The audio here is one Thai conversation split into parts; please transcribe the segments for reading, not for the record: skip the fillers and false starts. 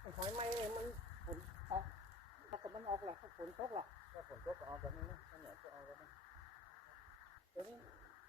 หอยไม่มันฝนออกถ้าเกิดมันออกแหละถ้าฝนตกหรอถ้าฝนตกก็ออกแบบนี้นะถ้าเหนียวก็ออกแบบนี้ตัวนี้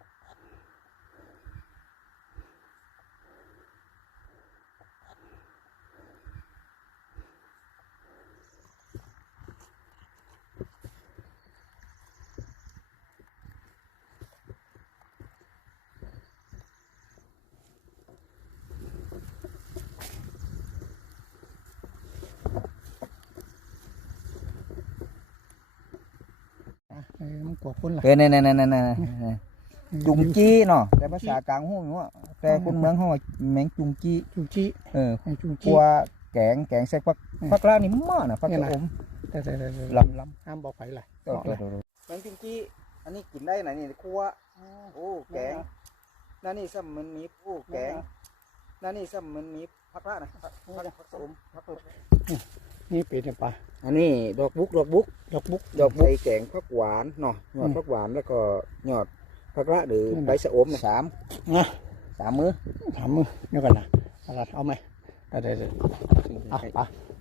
มันกวาดคนละเนี่ยจุงจี้เนาะแต่ภาษากลางหูว่าแต่คนเมืองเขาแมงจุงจี้จุงจี้จุงจี้กลัวแกงใส่ผักลานี่มั่วนะผักอมแต่ลำห้ามบอกไปเลยแมงจุงจี้อันนี้กินได้ไหนนี่คั่วโอ้แกงนั่นนี่ซ้ำมันมีโอ้แกงนั่นนี่ซ้ำมันมีผักลานะผักอมผักนี่เป็ดเนี่ยปลาอันนี้ดอกบุกใส่แกงผักหวานเนาะยอดผักหวานแล้วก็ยอดผักละหรือใบสะอมสามมือเดี๋ยวกันนะอะไรเอาไหมได้ปลา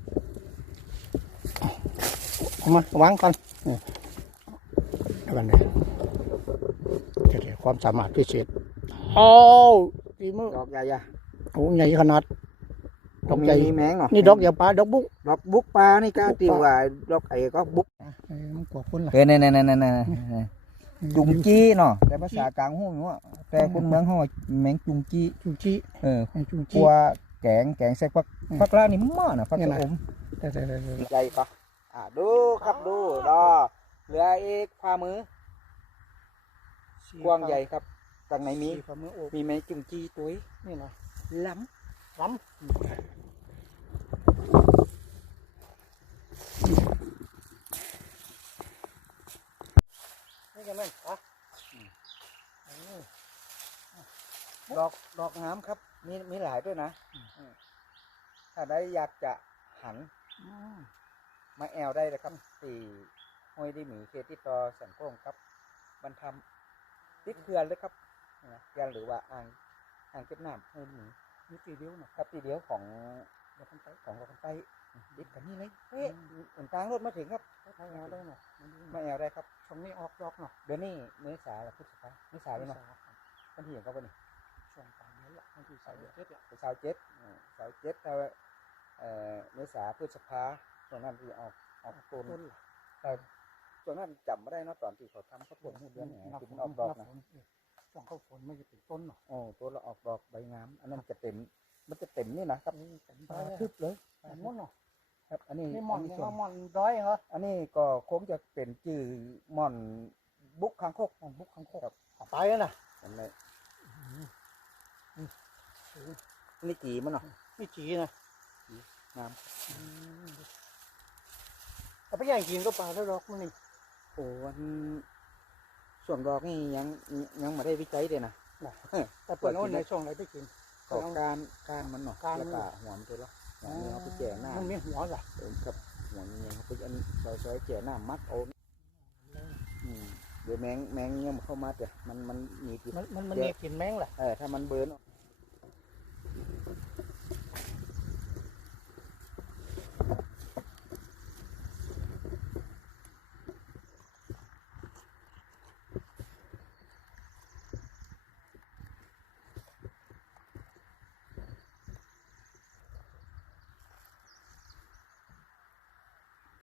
เอามาวางก่อนเดี๋ยวกันนะเดี๋ยวความสามารถพิเศษโอ้ดีมากดอกใหญ่โอ้ใหญ่ขนาดดอกใหญ่แมงเนาะนี่ดอกอย่าปลาดอกบุกปลานี่ก็ติวว่าดอกไอ้ก็บุกมันกวาดคนละเนี่ยจุงจี้เนาะแต่ภาษากลางหูว่าแต่คนเมืองเขาแมงจุงจี้กลัวแกงใส่ผักลานี่มั่วนะผักอมแต่ใหญ่ก็ดูครับดูดอเหลืออีกฝ่ามือกว้างใหญ่ครับต่างไหนมีแมงจุงจี้ตัวนี่นะล้ำนี่กันไหมดอกน้ำครับมีหลายด้วยนะถ้าได้อยากจะหันมาแอลได้เลยครับตีห้อยได้หมีเคติตอสันโค้งครับบรรทำติดเขื่อนเลยครับเขื่อนหรือว่าอ่างเก็บน้ำห้อยหมีนี่ตีเดียวนะครับตีเดียวของเราคนใต้ติดกันนี่เลยเหมือนทางรถมาถึงครับมาแอลได้หน่อยมาแอลได้ครับช่วงนี้ออกดอกเนาะเดือนนี้เมษาหรือพฤษภาเมษาเลยเนาะวันที่อย่างก็วันนี้ช่วงกลางนี้แหละวันที่27 เสาร์7เมษาพฤษภาตรงนั้นที่ออกต้นแต่ตรงนั้นจำไม่ได้นะตอนที่เขาทำเขาต้นหูเดือนเนี่ยที่มันออกดอกนะช่วงเข้าฝนไม่จะเป็นต้นเนาะต้นเราออกดอกใบงามอันนั้นจะเต็มมันจะเต็มนี่นะครับทึบเลยม้วนเนาะครับอันนี้ม่อนด้อยเหรออันนี้ก็คงจะเป็นจื่อม่อนบุกคางคกครับไปแล้วนะอันนี้นี่จีมันเนาะนี่จีนะน้ำแต่ไปย่างกินก็ปลาแล้วดอกมันนี่วันส่วนดอกนี่ยังไม่ได้วิจัยเลยนะแต่เปิดโน่นในช่วงไหนไปกินการมันเนาะแล้วก็หัวมันตัวละหัวนี้เขาไปแจ่หน้ามันมีหัวเหรอครับหัวนี้เขาไปอันซอยแจ่หน้ามัดเอาเดี๋ยวแมงยังเข้ามาแต่มันมีมันมีกลิ่นแมงแหละถ้ามันเบิร์น